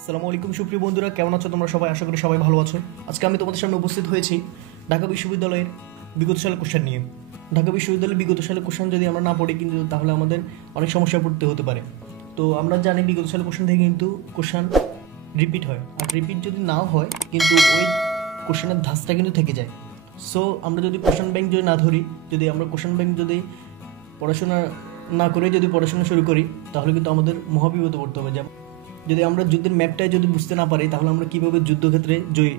আসসালামু আলাইকুম সুপ্রিয় বন্ধুরা, কেমন আছো তোমরা সবাই? আশা করি সবাই ভালো আছো। আজকে আমি তোমাদের সামনে উপস্থিত হয়েছি ঢাকা বিশ্ববিদ্যালয়ের বিগত সালের কোশ্চেন নিয়ে। ঢাকা বিশ্ববিদ্যালয়ের বিগত সালের কোশ্চেন যদি আমরা না পড়ি কিন্তু তাহলে আমাদের অনেক সমস্যায় পড়তে হতে পারে। তো আমরা জানি বিগত সালের কোশ্চেন থেকে কিন্তু কোশ্চেন রিপিট হয়, আর রিপিট যদি নাও হয় কিন্তু ওই কোশ্চেনের ধাঁচটা কিন্তু থেকে যায়। সো আমরা যদি কোশ্চেন ব্যাংক যদি না ধরি, যদি আমরা কোশ্চেন ব্যাংক যদি পড়াশোনা না করে যদি পড়াশোনা শুরু করি তাহলে কিন্তু আমাদের মহাবিপদে পড়তে হবে। যেমন যদি আমরা যুদ্ধের ম্যাপটাই যদি বুঝতে না পারি তাহলে আমরা কীভাবে যুদ্ধক্ষেত্রে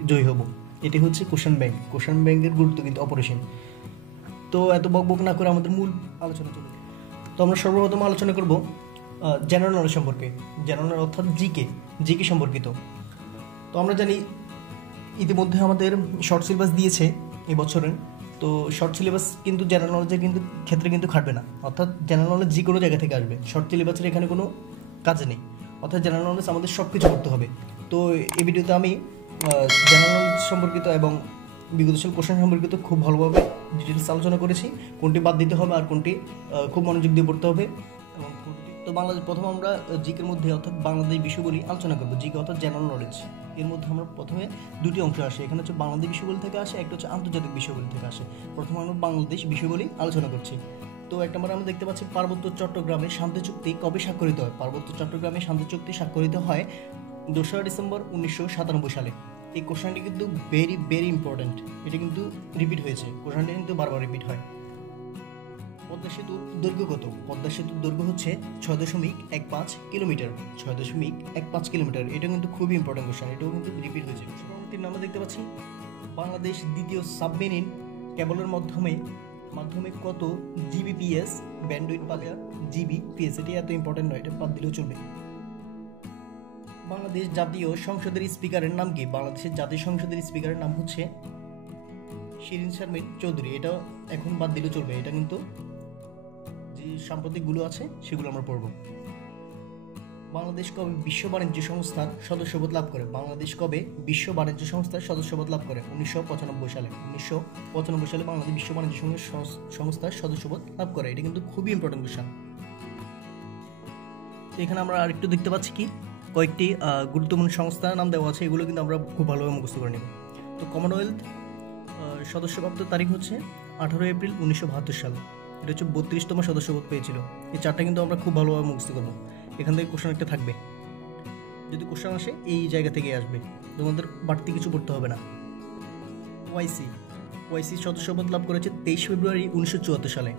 জয়ী হব। এটি হচ্ছে কোশ্চেন ব্যাংক। কোশ্চেন ব্যাংকের গুরুত্ব কিন্তু অপরিসীম। তো এত বকবক না করে আমাদের মূল আলোচনা চলে। তো আমরা সর্বপ্রথম আলোচনা করব জেনারেল নলেজ সম্পর্কে। জেনারেল অর্থাৎ জিকে সম্পর্কিত। তো আমরা জানি ইতিমধ্যে আমাদের শর্ট সিলেবাস দিয়েছে এই বছরের। তো শর্ট সিলেবাস কিন্তু জেনারেল নলেজের কিন্তু ক্ষেত্রে কিন্তু খাটবে না, অর্থাৎ জেনারেল নলেজ যে কোনো জায়গা থেকে আসবে। শর্ট সিলেবাসের এখানে কোনো কাজ নেই, অর্থাৎ জেনারেল নলেজ আমাদের সব কিছু করতে হবে। তো এই ভিডিওতে আমি জেনারেল নলেজ সম্পর্কিত এবং বিগত সাল কোশ্চেন সম্পর্কিত খুব ভালোভাবে ডিটেলস আলোচনা করেছি, কোনটি বাদ দিতে হবে আর কোনটি খুব মনোযোগ দিয়ে পড়তে হবে। এবং তো বাংলাদেশ প্রথম আমরা জিকের মধ্যে অর্থাৎ বাংলাদেশ বিষয়গুলি আলোচনা করবো। জিকে অর্থাৎ জেনারেল নলেজ, এর মধ্যে আমরা প্রথমে দুটি অংশ আসে। এখানে হচ্ছে বাংলাদেশ বিষয়গুলি থেকে আসে, একটা হচ্ছে আন্তর্জাতিক বিষয়গুলি থেকে আসে। প্রথমে আমরা বাংলাদেশ বিষয়গুলি আলোচনা করছি। তো এক নম্বরে আমরা দেখতে পাচ্ছি পার্বত্য চট্টগ্রামে শান্তি চুক্তি কবে স্বাক্ষরিত হয়। পার্বত্য চট্টগ্রামে শান্তি চুক্তি স্বাক্ষরিত হয় 2রা ডিসেম্বর 1997 সালে। এই কোশ্চেনটি কিন্তু ভেরি ইম্পর্টেন্ট। এটা কিন্তু রিপিট হয়েছে, কোশ্চেনটি কিন্তু বারবার রিপিট হয়। পদ্মা সেতুর দৈর্ঘ্য কত? পদ্মা সেতুর দৈর্ঘ্য হচ্ছে 6.15 কিলোমিটার। 6.15 কিলোমিটার। এটা কিন্তু খুবই ইম্পর্টেন্ট কোশ্চেন, এটাও কিন্তু রিপিট হয়েছে। 3 নম্বর দেখতে পাচ্ছি বাংলাদেশ দ্বিতীয় সাবমেরিন কেবলের মাধ্যমে কত জিবিপিএস ব্যান্ডউইথ পাবে? জিবিপিএস, এটি এত ইম্পর্টেন্ট নয়, এটা বাদ দিলেও চলবে। বাংলাদেশ জাতীয় সংসদের স্পিকারের নাম কি? বাংলাদেশের জাতীয় সংসদের স্পিকারের নাম হচ্ছে শিরিন শারমিন চৌধুরী। এটা এখন বাদ দিলেও চলবে, এটা কিন্তু যে সাম্প্রতিকগুলো আছে সেগুলো আমরা পড়ব। বাংলাদেশ কবে বিশ্ব বাণিজ্য সংস্থার সদস্যপদ লাভ করে? বাংলাদেশ কবে বিশ্ব বাণিজ্য সংস্থার সদস্যপদ লাভ করে? 1995 সালে। 1995 সালে বাংলাদেশ বিশ্ব বাণিজ্য সংস্থার সদস্যপদ লাভ করে। এটা কিন্তু খুবই ইম্পর্টেন্ট কোশ্চেন। এখানে আমরা আরেকটু দেখতে পাচ্ছি কি কয়েকটি গুরুত্বপূর্ণ সংস্থার নাম দেওয়া আছে, এগুলো কিন্তু আমরা খুব ভালোভাবে মুখস্থ করে নেব। তো কমনওয়েলথ সদস্যপ্রাপ্ত তারিখ হচ্ছে 18 এপ্রিল 1972 সাল। এটা হচ্ছে 32তম সদস্যপদ পেয়েছিল। এই চারটা কিন্তু আমরা খুব ভালোভাবে মুখস্থ করবো। এখান থেকে কোশ্চেন একটা থাকবে, যদি কোশ্চেন আসে এই জায়গা থেকে আসবে, তোমাদের বাড়তি কিছু পড়তে হবে না। ওয়াইসি সদস্যপদ লাভ করেছে 23 ফেব্রুয়ারি 1974 সালে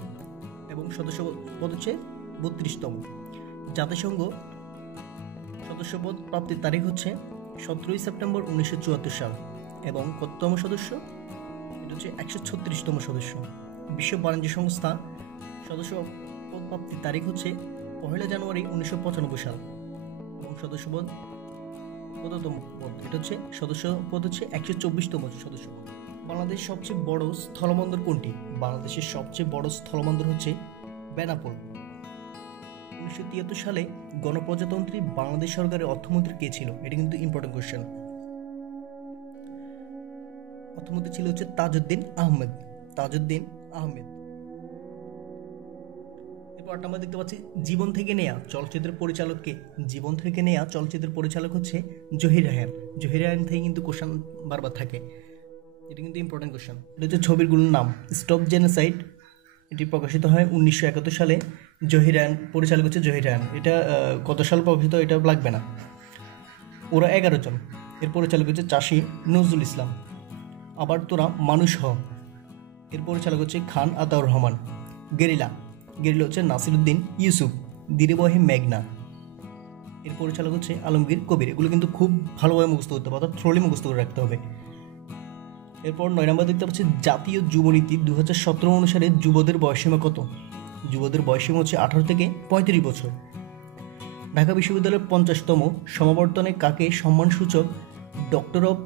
এবং সদস্যপদ হচ্ছে 32তম। জাতিসংঘ সদস্যপদ প্রাপ্তির তারিখ হচ্ছে 17 সেপ্টেম্বর 1974 সাল এবং কততম সদস্য? এটা হচ্ছে 136তম সদস্য। বিশ্ব বাণিজ্য সংস্থা সদস্যপদ প্রাপ্তির তারিখ হচ্ছে 1 জানুয়ারি 1995 সাল এবং সদস্যপদ কততম পদ? এটা হচ্ছে সদস্যপদ হচ্ছে 124তম সদস্যপদ। বাংলাদেশের সবচেয়ে বড় স্থলবন্দর কোনটি? বাংলাদেশের সবচেয়ে বড় স্থলবন্দর হচ্ছে বেনাপোল। 1973 সালে গণপ্রজাতন্ত্রী বাংলাদেশ সরকারের অর্থমন্ত্রী কে ছিল? এটা কিন্তু ইম্পর্টেন্ট কোশ্চেন। অর্থমন্ত্রী ছিল হচ্ছে তাজউদ্দিন আহমেদ। এরপর আমরা দেখতে পাচ্ছি জীবন থেকে নেয়া চলচ্চিত্রের পরিচালক কে? জীবন থেকে নেয়া চলচ্চিত্রের পরিচালক হচ্ছে জহির রায়হান। জহির রায়হান থেকে কিন্তু কোশ্চেন বারবার থাকে, এটা কিন্তু ইম্পর্টেন্ট কোশ্চেন। এটা হচ্ছে ছবিগুলোর নাম। স্টপ জেনোসাইড এটি প্রকাশিত হয় 1971 সালে। জহির রায়হান পরিচালক হচ্ছে জহির রায়হান। এটা কত সাল প্রকাশিত এটা লাগবে না। ওরা 11 জন। এর পরিচালক হচ্ছে চাষী নজরুল ইসলাম। আবার তোরা মানুষ হ, এর পরিচালক হচ্ছে খান আতাউর রহমান। গেরিলা হচ্ছে নাসিরুদ্দিন ইউসুফ। দিরিবহে মেঘনা, এর পরিচালক হচ্ছে আলমগীর কবির। এগুলো কিন্তু খুব ভালোভাবে মুখস্থ করতে হবে, অর্থাৎ থ্রোলি মুখস্থ করে রাখতে হবে। এরপর 9 নম্বর দেখতে পাচ্ছি জাতীয় যুবনীতি 2017 অনুসারে যুবদের বয়সসীমা কত? যুবদের বয়সসীমা হচ্ছে 18 থেকে 35 বছর। ঢাকা বিশ্ববিদ্যালয়ের 50তম সমাবর্তনে কাকে সম্মানসূচক ডক্টর অফ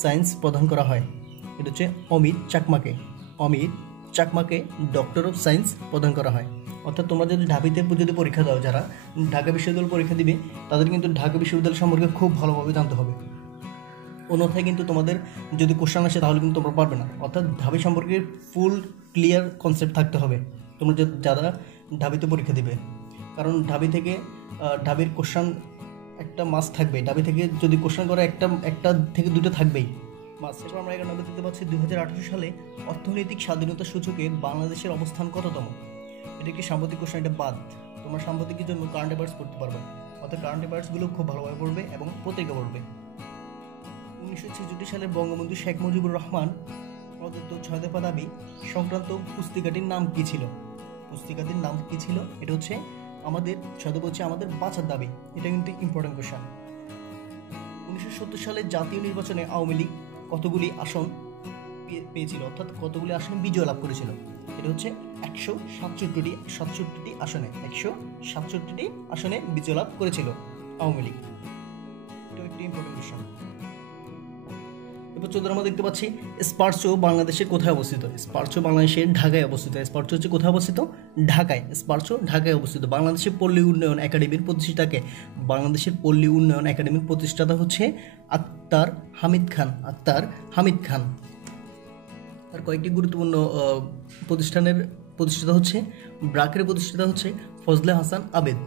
সায়েন্স প্রদান করা হয়? এটা হচ্ছে অমিত চাকমাকে ডক্টর অফ সায়েন্স প্রদান করা হয়। অর্থাৎ তোমরা যদি ঢাবিতে যদি পরীক্ষা দাও, যারা ঢাকা বিশ্ববিদ্যালয় পরীক্ষা দিবে তাদের কিন্তু ঢাকা বিশ্ববিদ্যালয় সম্পর্কে খুব ভালোভাবে জানতে হবে। অন্যথায় কিন্তু তোমাদের যদি কোশ্চেন আসে তাহলে কিন্তু তোমরা পারবে না। অর্থাৎ ঢাবি সম্পর্কে ফুল ক্লিয়ার কনসেপ্ট থাকতে হবে তোমরা যারা ঢাবিতে পরীক্ষা দিবে, কারণ ঢাবি থেকে ঢাবির কোশ্চেন একটা মাস থাকবে, দাবি থেকে যদি কোশ্চেন করে একটা থেকে দুটো থাকবেই মাস। এরপর আমরা 11 নম্বর দেখতে পাচ্ছি 2018 সালে অর্থনৈতিক স্বাধীনতা সূচকে বাংলাদেশের অবস্থান কততম। এটা কি সাম্প্রতিক কোশ্চেন, এটা বাদ। তোমরা সাম্প্রতিকের জন্য কারেন্ট অ্যাফেয়ার্স পড়তে পারবে, অর্থাৎ কারেন্ট অ্যাফেয়ার্সগুলো খুব ভালোভাবে পড়বে এবং পত্রিকা পড়বে। 1966 সালে বঙ্গবন্ধু শেখ মুজিবুর রহমান প্রদত্ত 6 দফা দাবি সংক্রান্ত পুস্তিকাটির নাম কি ছিল? পুস্তিকাটির নাম কি ছিল? এটা হচ্ছে আমাদের 6 দফা হচ্ছে আমাদের বাঁচার দাবি। এটা কিন্তু ইম্পর্টেন্ট কোশ্চেন। 1970 সালে জাতীয় নির্বাচনে আওয়ামী লীগ কতগুলি আসন পেয়েছিল, অর্থাৎ কতগুলি আসনে বিজয় লাভ করেছিল? এটা হচ্ছে 167টি আসনে 167টি আসনে বিজয় লাভ করেছিল আওয়ামী লীগ। এটা একটি ইম্পর্টেন্ট কোশ্চেন। এরপর 14 আমরা দেখতে পাচ্ছি স্পারসো বাংলাদেশের কোথায় অবস্থিত? স্পারসো বাংলাদেশের ঢাকায় অবস্থিত। স্পারসো হচ্ছে কোথায় অবস্থিত? ঢাকায়। স্পারসো ঢাকায় অবস্থিত। বাংলাদেশের পল্লী উন্নয়ন একাডেমির প্রতিষ্ঠাতাকে, বাংলাদেশের পল্লী উন্নয়ন একাডেমির প্রতিষ্ঠাতা হচ্ছে আক্তার হামিদ খান। আর কয়েকটি গুরুত্বপূর্ণ প্রতিষ্ঠানের প্রতিষ্ঠাতা হচ্ছে ব্রাকের প্রতিষ্ঠাতা হচ্ছে ফজলে হাসান আবেদ।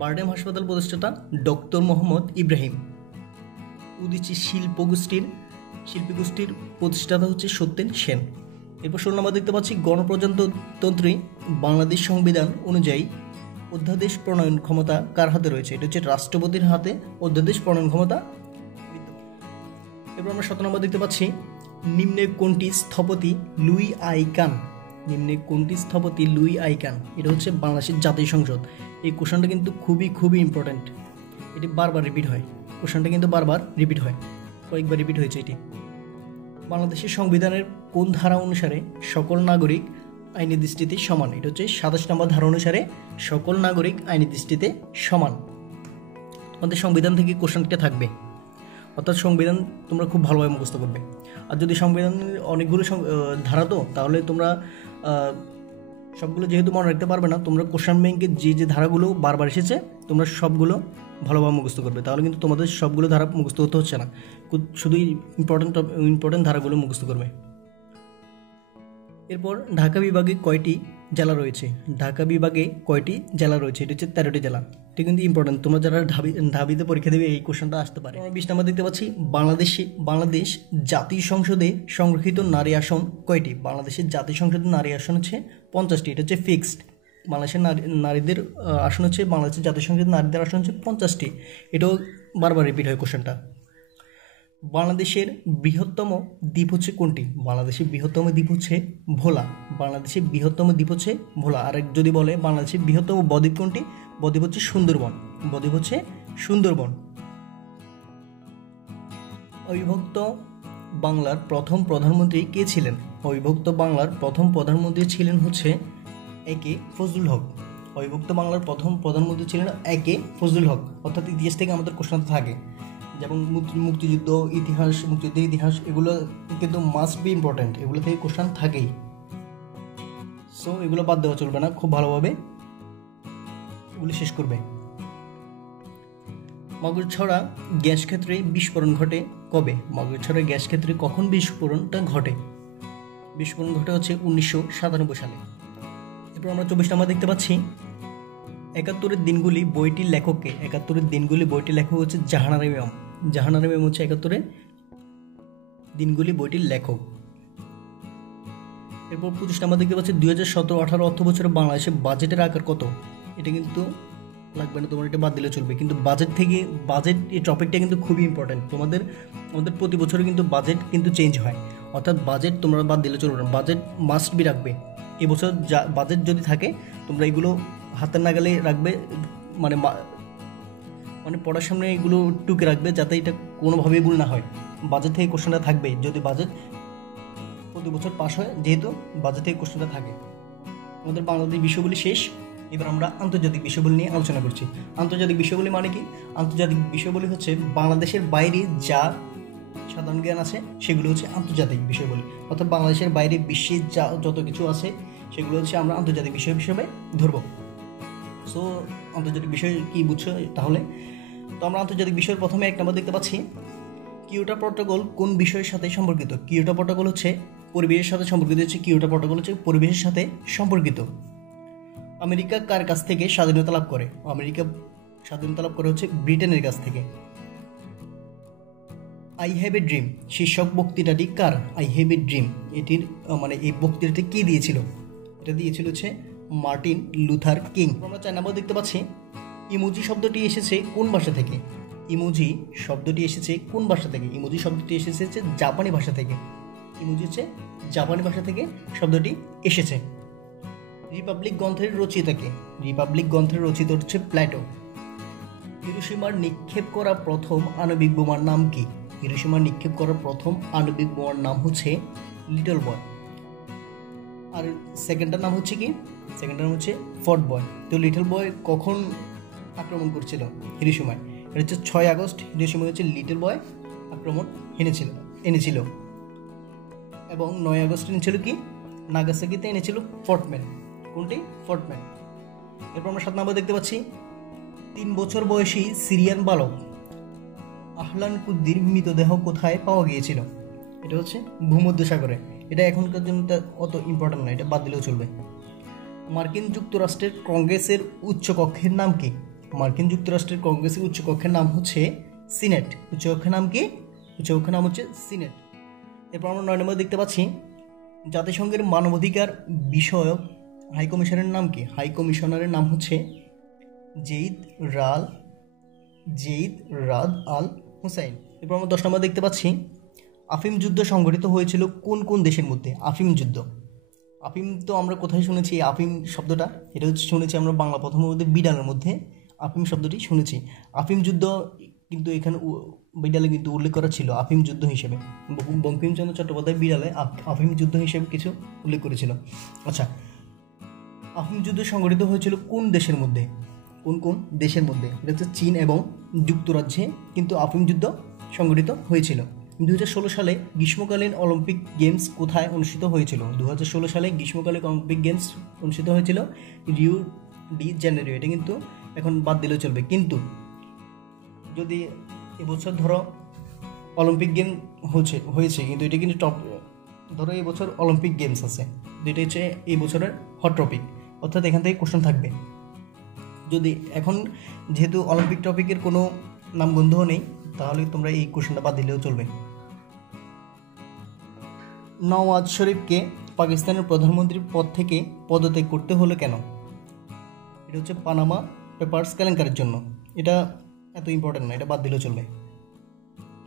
বারডেম হাসপাতাল প্রতিষ্ঠাতা ডক্টর মোহাম্মদ ইব্রাহিম। উদীচী শিল্পী গোষ্ঠীর প্রতিষ্ঠাতা হচ্ছে সত্যেন সেন। এরপর 16 নম্বর দেখতে পাচ্ছি গণপ্রজাতন্ত্রী বাংলাদেশ সংবিধান অনুযায়ী অধ্যাদেশ প্রণয়ন ক্ষমতা কার হাতে রয়েছে? এটা হচ্ছে রাষ্ট্রপতির হাতে অধ্যাদেশ প্রণয়ন ক্ষমতা। এরপর আমরা 17 নম্বর দেখতে পাচ্ছি নিম্নে কোনটি স্থপতি লুই আই কান? এটা হচ্ছে বাংলাদেশের জাতীয় সংসদ। এই কোশ্চেনটা কিন্তু খুবই ইম্পর্টেন্ট। এটি বারবার রিপিট হয়, কয়েকবার রিপিট হয়েছে এটি। বাংলাদেশের সংবিধানের কোন ধারা অনুসারে সকল নাগরিক আইনি দৃষ্টিতে সমান? এটা হচ্ছে 27 নম্বর ধারা অনুসারে সকল নাগরিক আইনি দৃষ্টিতে সমান। আমাদের সংবিধান থেকে কোশ্চেনটা থাকবে, অর্থাৎ সংবিধান তোমরা খুব ভালোভাবে মুখস্থ করবে। আর যদি সংবিধানের অনেকগুলো ধারা তো, তাহলে তোমরা সবগুলো যেহেতু মনে রাখতে পারবে না, তোমরা কোশ্চেন ব্যাংকের যে ধারাগুলো বারবার এসেছে তোমরা সবগুলো ভালোভাবে মুখস্থ করবে। তাহলে কিন্তু তোমাদের সবগুলো ধারা মুখস্থ করতে হচ্ছে না, শুধুই ইম্পর্টেন্ট ধারাগুলো মুখস্থ করবে। এরপর ঢাকা বিভাগে কয়টি জেলা রয়েছে? এটা হচ্ছে 13টি জেলা। এটা কিন্তু ইম্পর্টেন্ট, তোমরা যারা ঢাবিতে পরীক্ষা দেবে এই কোশ্চেনটা আসতে পারে। আমরা 20 নম্বর দেখতে পাচ্ছি বাংলাদেশ জাতীয় সংসদে সংরক্ষিত নারী আসন কয়টি? বাংলাদেশের জাতীয় সংসদে নারী আসন হচ্ছে 50টি। এটা হচ্ছে ফিক্সড। বাংলাদেশের নারীদের আসন হচ্ছে, বাংলাদেশের জাতীয় সংসদের নারীদের আসন হচ্ছে 50টি। এটাও বারবার রিপিট হয় কোশ্চেনটা। বাংলাদেশের বৃহত্তম দ্বীপ হচ্ছে কোনটি? বাংলাদেশের বৃহত্তম দ্বীপ হচ্ছে ভোলা। আর যদি বলে বাংলাদেশের বৃহত্তম বদ্বীপ কোনটি? বদ্বীপ হচ্ছে সুন্দরবন। অবিভক্ত বাংলার প্রথম প্রধানমন্ত্রী কে ছিলেন? অবিভক্ত বাংলার প্রথম প্রধানমন্ত্রী ছিলেন হচ্ছে একে ফজলুল হক। অবিভক্ত বাংলার প্রথম প্রধানমন্ত্রী ছিলেন একে ফজলুল হক। অর্থাৎ ইতিহাস থেকে আমাদের কোশ্চেন থাকে, যেমন মুক্তিযুদ্ধের ইতিহাস এগুলো কিন্তু মাস্ট বি ইম্পর্টেন্ট, এগুলো থেকে কোশ্চেন থাকেই। সো এগুলো বাদ দেওয়া চলবে না, খুব ভালোভাবে এগুলো শেষ করবে। মাগুরছড়া গ্যাস ক্ষেত্রে বিস্ফোরণ ঘটে কবে? মাগুরছড়া গ্যাস ক্ষেত্রে কখন বিস্ফোরণটা ঘটে? বিস্ফোরণ ঘটে হচ্ছে 1997 সালে। এরপর আমরা 24 নম্বর দেখতে পাচ্ছি 71 দিনগুলি বইটির লেখককে? 71 দিনগুলি বইটির লেখক হচ্ছে জাহানারা ইমাম হচ্ছে 71 দিনগুলি বইটির লেখক। এরপর 25 নম্বর দেখতে পাচ্ছি 2017-18 অর্থ বছরে বাংলাদেশের বাজেটের আকার কত? এটা কিন্তু লাগবে না, তোমার এটা বাদ দিলে চলবে। কিন্তু বাজেট এই টপিকটা কিন্তু খুবই ইম্পর্টেন্ট। আমাদের প্রতি বছরে কিন্তু বাজেট কিন্তু চেঞ্জ হয়, অর্থাৎ বাজেট তোমরা বাদ দিলে চলবে না, বাজেট মাস্ট বি রাখবে। এবছর বাজেট যদি থাকে তোমরা এগুলো হাতের নাগালে রাখবে, মানে পড়ার সামনে এগুলো টুকে রাখবে, যাতে এটা কোনোভাবেই ভুল না হয়। বাজেট থেকে কোশ্চেনটা থাকবে, যদি বাজেট প্রতি বছর পাস হয়, যেহেতু বাজেট থেকে কোশ্চেনটা থাকে। আমাদের বাংলাদেশ বিষয়গুলি শেষ। এবার আমরা আন্তর্জাতিক বিষয়গুলি নিয়ে আলোচনা করছি। আন্তর্জাতিক বিষয়গুলি মানে কি? আন্তর্জাতিক বিষয়গুলি হচ্ছে বাংলাদেশের বাইরে যা সাধারণ জ্ঞান আছে সেগুলো হচ্ছে আন্তর্জাতিক বিষয়গুলি, অর্থাৎ বাংলাদেশের বাইরে বিশ্বের যত কিছু আছে সেগুলো হচ্ছে আমরা আন্তর্জাতিক বিষয় হিসেবে ধরব। সো আন্তর্জাতিক বিষয় কি বুঝছো তাহলে? তো আমরা আন্তর্জাতিক বিষয়ের প্রথমে 1 নম্বর দেখতে পাচ্ছি কিয়োটো প্রটোকল কোন বিষয়ের সাথে সম্পর্কিত? কিয়োটো প্রটোকল হচ্ছে পরিবেশের সাথে সম্পর্কিত। আমেরিকা কার কাছ থেকে স্বাধীনতা লাভ করে? আমেরিকা স্বাধীনতা লাভ করে হচ্ছে ব্রিটেনের কাছ থেকে। আই হ্যাভ এ ড্রিম শীর্ষক বক্তৃতাটি কার? আই হ্যাভ এ ড্রিম এটির মানে এই বক্তৃতাটি কে দিয়েছিল? এটা দিয়েছিল হচ্ছে মার্টিন লুথার কিং। আমরা 4 নম্বর দেখতে পাচ্ছি ইমোজি শব্দটি এসেছে কোন ভাষা থেকে? ইমোজি শব্দটি এসেছে কোন ভাষা থেকে? ইমোজি শব্দটি এসেছে হচ্ছে জাপানি ভাষা থেকে। ইমোজি হচ্ছে জাপানি ভাষা থেকে শব্দটি এসেছে। রিপাবলিক গ্রন্থের রচয়িতাকে? রিপাবলিক গ্রন্থের রচিত হচ্ছে প্লেটো। হিরোশিমার নিক্ষেপ করা প্রথম আণবিক বোমার নাম কি? হিরোশিমার নিক্ষেপ করা প্রথম আণবিক বোমার নাম হচ্ছে লিটল বয়। আর সেকেন্ডটার নাম হচ্ছে কি? সেকেন্ডটার নাম হচ্ছে ফর্ট বয়। তো লিটল বয় কখন আক্রমণ করছিল হিরোশিমায়? এটা হচ্ছে 6 আগস্ট হিরোশিমায় হচ্ছে লিটল বয় আক্রমণ এনেছিল এবং 9 আগস্ট এনেছিল কি? নাগাসাকিতে এনেছিল ফর্টম্যান। কোনটি? ফর্টম্যান। এরপর আমরা 7 নম্বর দেখতে পাচ্ছি 3 বছর বয়সী সিরিয়ান বালক আহলান কুদ্দির মৃতদেহ কোথায় পাওয়া গিয়েছিল? এটা হচ্ছে ভূমধ্যসাগরে। এটা এখনকার জন্য অত ইম্পর্টেন্ট না, এটা বাদ দিলেও চলবে। মার্কিন যুক্তরাষ্ট্রের কংগ্রেসের উচ্চকক্ষের নাম কি? মার্কিন যুক্তরাষ্ট্রের কংগ্রেসের উচ্চকক্ষের নাম হচ্ছে সিনেট। উচ্চকক্ষের নাম কি? উচ্চকক্ষের নাম হচ্ছে সিনেট। এরপর আমরা 9 নম্বর দেখতে পাচ্ছি জাতিসংঘের মানবাধিকার বিষয়ক হাইকমিশনের নাম কি? হাইকমিশনারের নাম হচ্ছে জেইদ রাদ আল হুসাইন। এরপর আমরা 10 নম্বর দেখতে পাচ্ছি আফিম যুদ্ধ সংঘটিত হয়েছিল কোন কোন দেশের মধ্যে? আফিম যুদ্ধ। আফিম তো আমরা কোথায় শুনেছি আফিম শব্দটা? এটা হচ্ছে শুনেছি আমরা বাংলা প্রথমের মধ্যে বিড়ালের মধ্যে আফিম শব্দটি শুনেছি। আফিম যুদ্ধ কিন্তু এখানে বিড়ালে কিন্তু উল্লেখ করা ছিল আফিম যুদ্ধ হিসেবে। বঙ্কিমচন্দ্র চট্টোপাধ্যায় বিড়ালে আফিম যুদ্ধ হিসেবে কিছু উল্লেখ করেছিল। আচ্ছা, আফিম যুদ্ধ সংঘটিত হয়েছিল কোন দেশের মধ্যে? কোন কোন দেশের মধ্যে? এটা হচ্ছে চীন এবং যুক্তরাজ্যে কিন্তু আফিম যুদ্ধ সংঘটিত হয়েছিল। 2016 সালে গ্রীষ্মকালীন অলিম্পিক গেমস কোথায় অনুষ্ঠিত হয়েছিল? 2016 সালে গ্রীষ্মকালীন অলিম্পিক গেমস অনুষ্ঠিত হয়েছিল রিও ডি জেনেরিও। এটা কিন্তু এখন বাদ দিলেও চলবে, কিন্তু যদি এবছর ধরো অলিম্পিক গেম হয়েছে কিন্তু এটা কিন্তু ধরো এই বছর অলিম্পিক গেমস আছে, যেটা হচ্ছে এই বছরের হট টপিক, অর্থাৎ এখান থেকে কোশ্চেন থাকবে। যদি এখন যেহেতু অলিম্পিক টপিকের কোনো নামগন্ধও নেই, তাহলে তোমরা এই কোশ্চেনটা বাদ দিলেও চলবে। নওয়াজ শরীফকে পাকিস্তানের প্রধানমন্ত্রীর পদ থেকে পদত্যাগ করতে হলো কেন? এটা হচ্ছে পানামা পেপারস কেলেঙ্কারির জন্য। এটা এত ইম্পর্টেন্ট না, এটা বাদ দিলেও চলবে।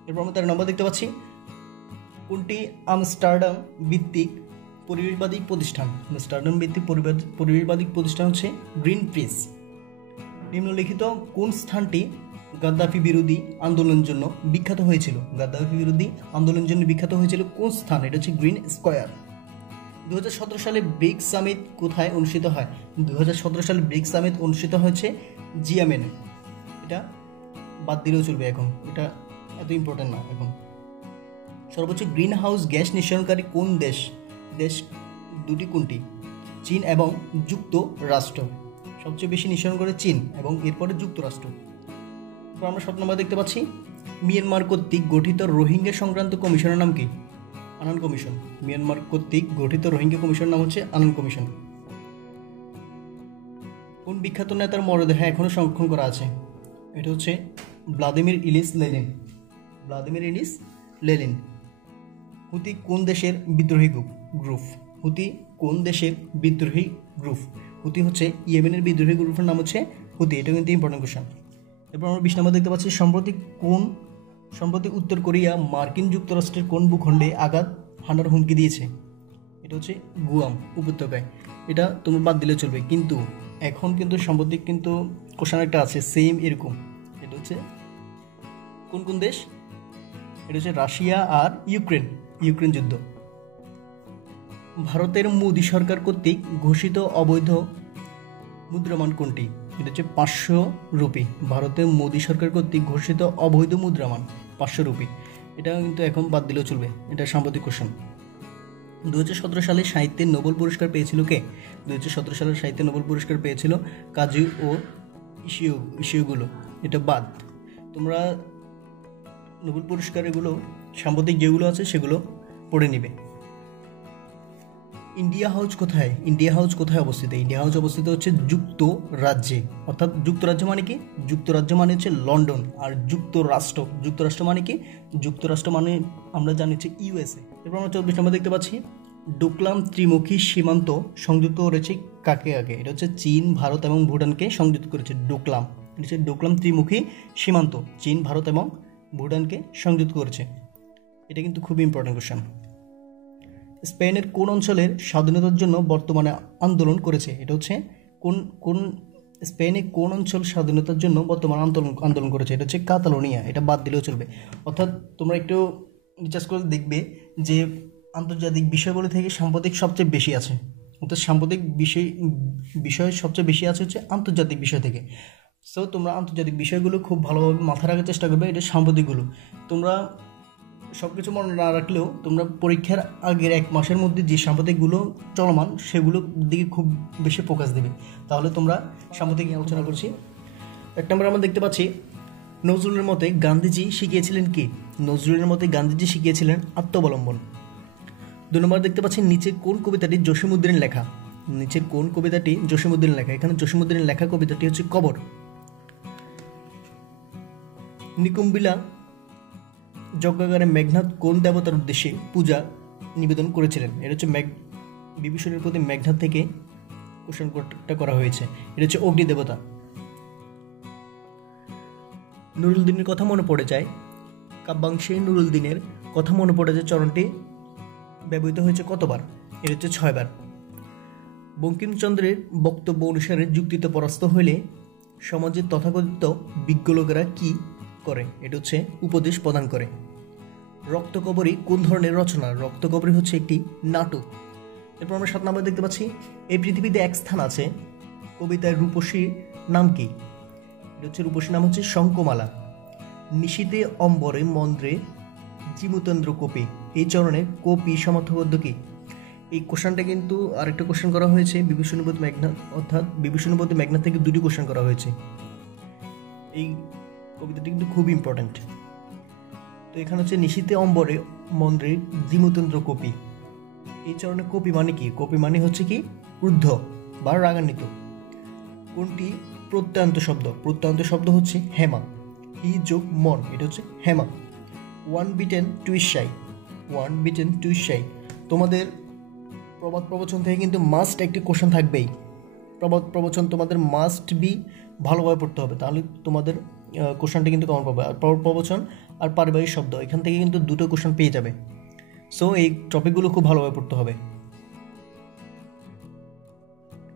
এরপর আমরা 13 নম্বর দেখতে পাচ্ছি কোনটি আমস্টারডাম ভিত্তিক পরিবেশবাদী প্রতিষ্ঠান? আমস্টারডাম ভিত্তিক পরিবেশবাদী প্রতিষ্ঠান হচ্ছে গ্রিন পিস। নিম্নলিখিত কোন স্থানটি গাদ্দাফি বিরোধী আন্দোলনের জন্য বিখ্যাত হয়েছিল? গাদ্দাফি বিরোধী আন্দোলনের জন্য বিখ্যাত হয়েছিল কোন স্থান? এটা হচ্ছে গ্রিন স্কোয়ার। 2017 সালে ব্রিক্স সামিট কোথায় অনুষ্ঠিত হয়? 2017 সালে ব্রিক্স সামিট অনুষ্ঠিত হয়েছে জিয়ামেনে। এটা বাদ দিলেও চলবে, এখন এটা এত ইম্পর্টেন্ট না। এখন সর্বোচ্চ গ্রিন হাউস গ্যাস নিঃসরণকারী কোন দেশ? দেশ দুটি কোনটি? চীন এবং যুক্তরাষ্ট্র। সবচেয়ে বেশি নিঃসরণ করে চীন এবং এরপরে যুক্তরাষ্ট্র। এরপর আমরা 7 নম্বর দেখতে পাচ্ছি মিয়ানমার কর্তৃক গঠিত রোহিঙ্গা সংক্রান্ত কমিশনের নাম কি? আনন্দ কমিশন। মিয়ানমার কর্তৃক গঠিত রোহিঙ্গা কমিশনের নাম হচ্ছে আনন্দ কমিশন। কোন বিখ্যাত নেতার মরদেহ এখনো সংরক্ষণ করা আছে? এটা হচ্ছে Vladimir Ilyich Lenin. Vladimir Ilyich Lenin. Houthi কোন দেশের বিদ্রোহী গ্রুপ? হুতি কোন দেশের বিদ্রোহী গ্রুপ? হুতি হচ্ছে ইয়েমেনের বিদ্রোহী গ্রুপের নাম হচ্ছে হুতি। এটা কিন্তু ইম্পর্টেন্ট কোশ্চেন। এরপর আমরা 20 নম্বর দেখতে পাচ্ছি সম্প্রতি উত্তর কোরিয়া মার্কিন যুক্তরাষ্ট্রের কোন ভূখণ্ডে আঘাত হানার হুমকি দিয়েছে? এটা হচ্ছে গুয়াম উপত্যকায়। এটা তুমি বাদ দিলে চলবে, কিন্তু এখন কিন্তু সাম্প্রতিক কিন্তু কোশ্চেন একটা আছে সেম এরকম। এটা হচ্ছে কোন কোন দেশ? এটা হচ্ছে রাশিয়া আর ইউক্রেন যুদ্ধ। ভারতের মোদী সরকার কর্তৃক ঘোষিত অবৈধ মুদ্রামান কোনটি? এটা হচ্ছে 500 রুপি। ভারতের মোদী সরকার কর্তৃক ঘোষিত অবৈধ মুদ্রামান 500 রুপি। এটা কিন্তু এখন বাদ দিলেও চলবে, এটা সাম্প্রতিক কোশ্চেন। 2017 সালে সাহিত্যের নোবেল পুরস্কার পেয়েছিল কে? 2017 সালে সাহিত্যে নোবেল পুরস্কার পেয়েছিল কাজু ও ইশিওগুলো। এটা বাদ। তোমরা নোবেল পুরস্কার এগুলো সাম্প্রতিক যেগুলো আছে সেগুলো পড়ে নিবে। ইন্ডিয়া হাউস কোথায়? ইন্ডিয়া হাউস কোথায় অবস্থিত? ইন্ডিয়া হাউস অবস্থিত হচ্ছে যুক্তরাজ্যে। অর্থাৎ যুক্তরাজ্য মানে কি? যুক্তরাজ্য মানে হচ্ছে লন্ডন। আর যুক্তরাষ্ট্র মানে কি? যুক্তরাষ্ট্র মানে আমরা জানি হচ্ছে ইউএসএ। এরপর আমরা 24 নম্বর দেখতে পাচ্ছি ডোকলাম ত্রিমুখী সীমান্ত সংযুক্ত করেছে কাকে কাকে? এটা হচ্ছে চীন, ভারত এবং ভুটানকে সংযুক্ত করেছে ডোকলাম। এটা হচ্ছে ডোকলাম ত্রিমুখী সীমান্ত চীন, ভারত এবং ভুটানকে সংযুক্ত করেছে। এটা কিন্তু খুবই ইম্পর্টেন্ট কোশ্চেন। স্পেনের কোন অঞ্চলের স্বাধীনতার জন্য বর্তমানে আন্দোলন করেছে? এটা হচ্ছে কোন স্পেনে কোন অঞ্চল স্বাধীনতার জন্য বর্তমানে আন্দোলন করেছে? এটা হচ্ছে কাতালোনিয়া। এটা বাদ দিলেও চলবে। অর্থাৎ তোমরা একটু রিসার্চ করে দেখবে যে আন্তর্জাতিক বিষয়গুলো থেকে সাম্প্রতিক সবচেয়ে বেশি আছে। অর্থাৎ সাম্প্রতিক বিষয় সবচেয়ে বেশি আছে হচ্ছে আন্তর্জাতিক বিষয় থেকে। সো তোমরা আন্তর্জাতিক বিষয়গুলো খুব ভালোভাবে মাথায় রাখার চেষ্টা করবে। এটা সাম্প্রতিকগুলো তোমরা সব কিছু মনে না রাখলেও তোমরা পরীক্ষার আগের 1 মাসের মধ্যে যে সাম্প্রতিকগুলো চলমান সেগুলোর দিকে খুব বেশি ফোকাস দেবে। তাহলে তোমরা সাম্প্রতিক আলোচনা করছি। 1 নম্বরে আমরা দেখতে পাচ্ছি নজরুলের মতে গান্ধীজি শিখিয়েছিলেন কি? নজরুলের মতে গান্ধীজি শিখিয়েছিলেন আত্মাবলম্বন। 2 নম্বর দেখতে পাচ্ছি নিচে কোন কবিতাটি জসীমউদ্দিনের লেখা? নিচের কোন কবিতাটি জসীমউদ্দিনের লেখা? এখানে জসীমউদ্দিনের লেখা কবিতাটি হচ্ছে কবর। নিকুম্বিলা যজ্ঞাগারে মেঘনাদ কোন দেবতার উদ্দেশ্যে পূজা নিবেদন করেছিলেন? এটা হচ্ছে বিভীষণের প্রতি মেঘনাদ থেকে কোশ্চেনটা করা হয়েছে। এটা হচ্ছে অগ্নি দেবতা। নুরুলদিনের কথা মনে পড়ে যায় কাব্যাংশে নুরুলদিনের কথা মনে পড়ে যায় চরণটি ব্যবহৃত হয়েছে কতবার? এটা হচ্ছে 6 বার। বঙ্কিমচন্দ্রের বক্তব্য অনুসারে যুক্তিতে পরাস্ত হইলে সমাজের তথাকথিত বিজ্ঞ লোকেরা কি করে? এটা হচ্ছে উপদেশ প্রদান করে। রক্তকবরী কোন ধরনের রচনা? রক্তকবরী হচ্ছে একটি নাটক। এরপর আমরা 7 নম্বর দেখতে পাচ্ছি এই পৃথিবীতে এক স্থান আছে কবিতায় রূপসীর নাম কি? এটা হচ্ছে রূপসীর নাম হচ্ছে শঙ্কমালা। নিশীতে অম্বরে মন্দ্রে জিমুতেন্দ্র কোপি, এই চরণে কোপি সমার্থবদ্ধ কি? এই কোশ্চেনটা কিন্তু আরেকটা কোশ্চেন করা হয়েছে বিভীষণপতি মেঘনাদ, অর্থাৎ বিভীষণপতি মেঘনাদ থেকে 2টি কোশ্চেন করা হয়েছে। এই কবিতাটি কিন্তু খুব ইম্পর্ট্যান্ট। তো এখানে হচ্ছে নিশীতে অম্বরে মন্দ্রে জিমুতেন্দ্র কোপি, এই চরণে কোপি মানে কি? কোপি মানে হচ্ছে কি ক্রুদ্ধ বা রাগান্বিত। কোনটি প্রত্যয়ান্ত শব্দ? প্রত্যয়ান্ত শব্দ হচ্ছে হেমা। হি যোগ মন, এটা হচ্ছে হেমা। 1 বিটেন 2 শাই, 1 বিটেন 2 শাই। তোমাদের প্রবাদ প্রবচন থেকে কিন্তু মাস্ট একটি কোশ্চেন থাকবেই। প্রবাদ প্রবচন তোমাদের মাস্ট বি ভালোভাবে পড়তে হবে, তাহলে তোমাদের কোশ্চেনটা কিন্তু কমন পাবে। আর প্রবাদ প্রবচন আর পারিবারিক শব্দ এখান থেকে কিন্তু 2টো কোশ্চেন পেয়ে যাবে। সো এই টপিকগুলো খুব ভালোভাবে পড়তে হবে।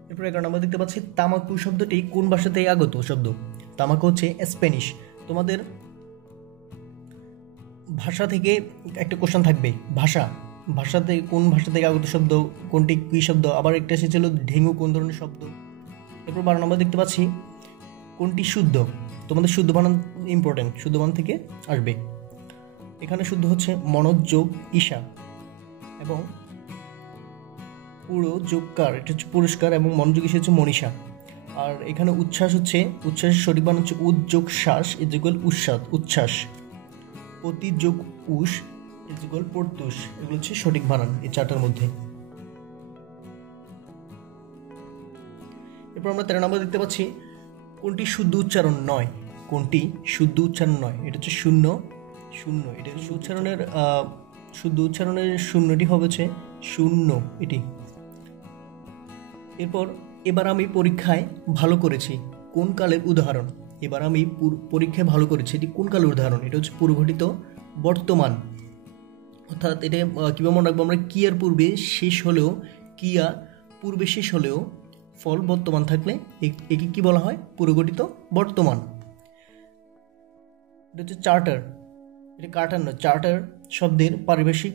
এরপর 11 নম্বর দেখতে পাচ্ছি তামাকু শব্দটি কোন ভাষা থেকে আগত শব্দ? তামাকু হচ্ছে স্প্যানিশ। তোমাদের ভাষা থেকে একটা কোশ্চেন থাকবে, ভাষাতে কোন ভাষা থেকে আগত শব্দ, কোনটি কী শব্দ। আবার একটা এসেছিল ঢেঙ্গু কোন ধরনের শব্দ। এরপর 12 নম্বর দেখতে পাচ্ছি কোনটি শুদ্ধ? তোমাদের শুদ্ধ বানান ইম্পর্টেন্ট, শুদ্ধ বানান থেকে আসবে। এখানে শুদ্ধ হচ্ছে মনোজ যোগ ঈশা এবং পুরো যোগকার, এটা হচ্ছে পুরস্কার, এবং মনোযোগ ঈশা হচ্ছে মনীষা। আর এখানে উচ্ছ্বাস হচ্ছে, উচ্ছ্বাসের সঠিক বানান হচ্ছে উদ্যোগ শ্বাস ইজুগল উচ্ছ্বাস। অতি যোগ উষ ইজুগল প্রত্যুষ, এগুলো হচ্ছে সঠিক বানান এই 4টার মধ্যে। এরপর আমরা 13 নম্বর দেখতে পাচ্ছি কোনটি শুদ্ধ উচ্চারণ নয়? কোনটি শুদ্ধ উচ্চারণ নয়? এটা হচ্ছে শূন্য। এটা হচ্ছে শুদ্ধ উচ্চারণের শূন্যটি হবে হচ্ছে শূন্য, এটি। এরপর এবার আমি পরীক্ষায় ভালো করেছি কোন কালের উদাহরণ? এবার আমি পরীক্ষায় ভালো করেছি, এটি কোন কালের উদাহরণ? এটা হচ্ছে পূর্বঘটিত বর্তমান। অর্থাৎ এটা কীভাবে মনে রাখবো আমরা? ক্রিয়ার পূর্বে শেষ হলেও, ক্রিয়া পূর্বে শেষ হলেও ফল বর্তমান থাকলে একে কি বলা হয়? পূর্বঘটিত বর্তমান। এটা হচ্ছে চার্টার, এটা কার্টার নয়। চার্টার শব্দের পারিভাষিক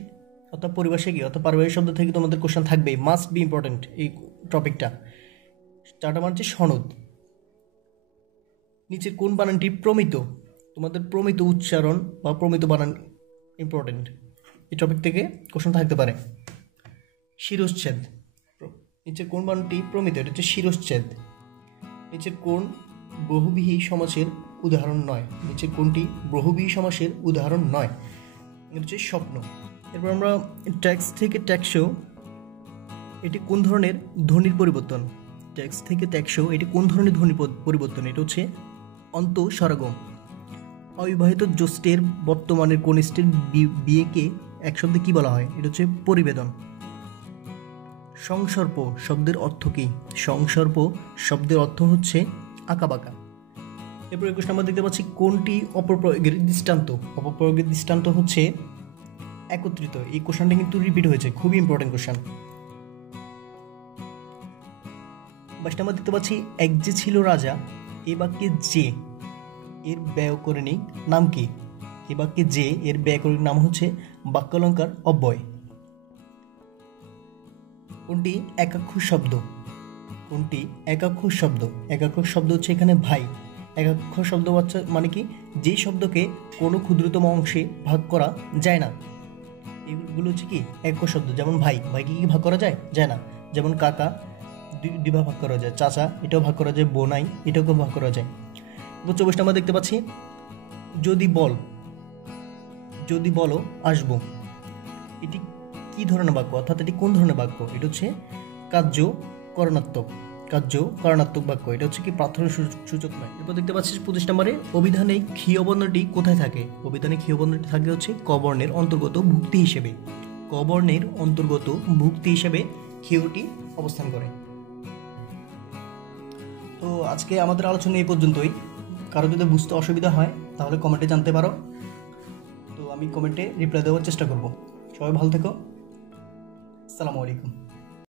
অর্থাৎ পরিভাষা কি? অর্থাৎ পারিভাষিক শব্দ থেকে তোমাদের কোশ্চেন থাকবেই, মাস্ট বি ইম্পর্টেন্ট এই টপিকটা। চার্টার মানে হচ্ছে সনদ। নিচের কোন বানানটি প্রমিত? তোমাদের প্রমিত উচ্চারণ বা প্রমিত বানান ইম্পর্টেন্ট, এই টপিক থেকে কোশ্চেন থাকতে পারে। শিরশ্ছেদ, নিচের কোন বানানটি প্রমিত? এটা হচ্ছে শিরশ্ছেদ। নিচের কোন বহুব্রীহি সমাসের উদাহরণ নয়? নিচের কোনটি বহুব্রীহি সমাসের উদাহরণ নয়? এটা হচ্ছে স্বপ্ন। এরপর আমরা ট্যাক্স থেকে ট্যাক্সেও এটি কোন ধরনের ধ্বনির পরিবর্তন? ট্যাক্স থেকে ট্যাক্সও এটি কোন ধরনের ধ্বনি পরিবর্তন? এটা হচ্ছে অন্তঃস্বরাগম। অবিবাহিত জ্যেষ্ঠের বর্তমানের কনিষ্ঠের বিয়েকে এক শব্দে কি বলা হয়? এটা হচ্ছে পরিবেদন। সংসর্প শব্দের অর্থ কি? সংসর্প শব্দের অর্থ হচ্ছে আঁকাবাঁকা। এরপর কোশ্চেন আমরা দেখতে পাচ্ছি কোনটি অপপ্রয়োগের দৃষ্টান্ত? অপপ্রয়োগের দৃষ্টান্ত হচ্ছে একত্রিত। এই কোশ্চেনটা কিন্তু রিপিট হয়েছে, খুবই ইম্পর্টেন্ট কোশ্চেন। 22 আমরা দেখতে পাচ্ছি এক যে ছিল রাজা, এ বাক্যে যে এর ব্যাকরণিক নাম কি? এ বাক্যে যে এর ব্যাকরণিক নাম হচ্ছে বাক্যালঙ্কার অব্যয়। কোনটি একাক্ষর শব্দ? কোনটি একাক্ষর শব্দ? একাক্ষর শব্দ হচ্ছে এখানে ভাই। একাক্ষর শব্দ মানে কি? যে শব্দকে কোনো ক্ষুদ্রতম অংশে ভাগ করা যায় না, এগুলো হচ্ছে কি একাক্ষর শব্দ। যেমন ভাই, ভাইকে কি ভাগ করা যায়? যায় না। যেমন কাকা দুইভাবে ভাগ করা যায়, চাচা এটাও ভাগ করা যায়, বোনাই এটাকেও ভাগ করা যায়। 24 আমরা দেখতে পাচ্ছি যদি বলো আসবো, এটি কি ধরনের বাক্য, অর্থাৎ এটি কোন ধরনের বাক্য? এটা হচ্ছে কার্যকরণাত্মক বাক্য। এটা হচ্ছে কি প্রার্থনা সূচক নয়। এরপর দেখতে পাচ্ছি 25 নম্বরে অভিধানে ক্ষীয় বর্ণটি কোথায় থাকে? অভিধানে ক্ষীয় বর্ণটি থাকে হচ্ছে ক বর্ণের অন্তর্গত ভুক্তি হিসেবে। ক বর্ণের অন্তর্গত ভুক্তি হিসেবে ক্ষীয়টি অবস্থান করে। তো আজকে আমাদের আলোচনা এই পর্যন্তই। কারো যদি বুঝতে অসুবিধা হয় তাহলে কমেন্টে জানতে পারো। তো আমি কমেন্টে রিপ্লাই দেওয়ার চেষ্টা করব। সবাই ভালো থেকো। আসসালামু আলাইকুম।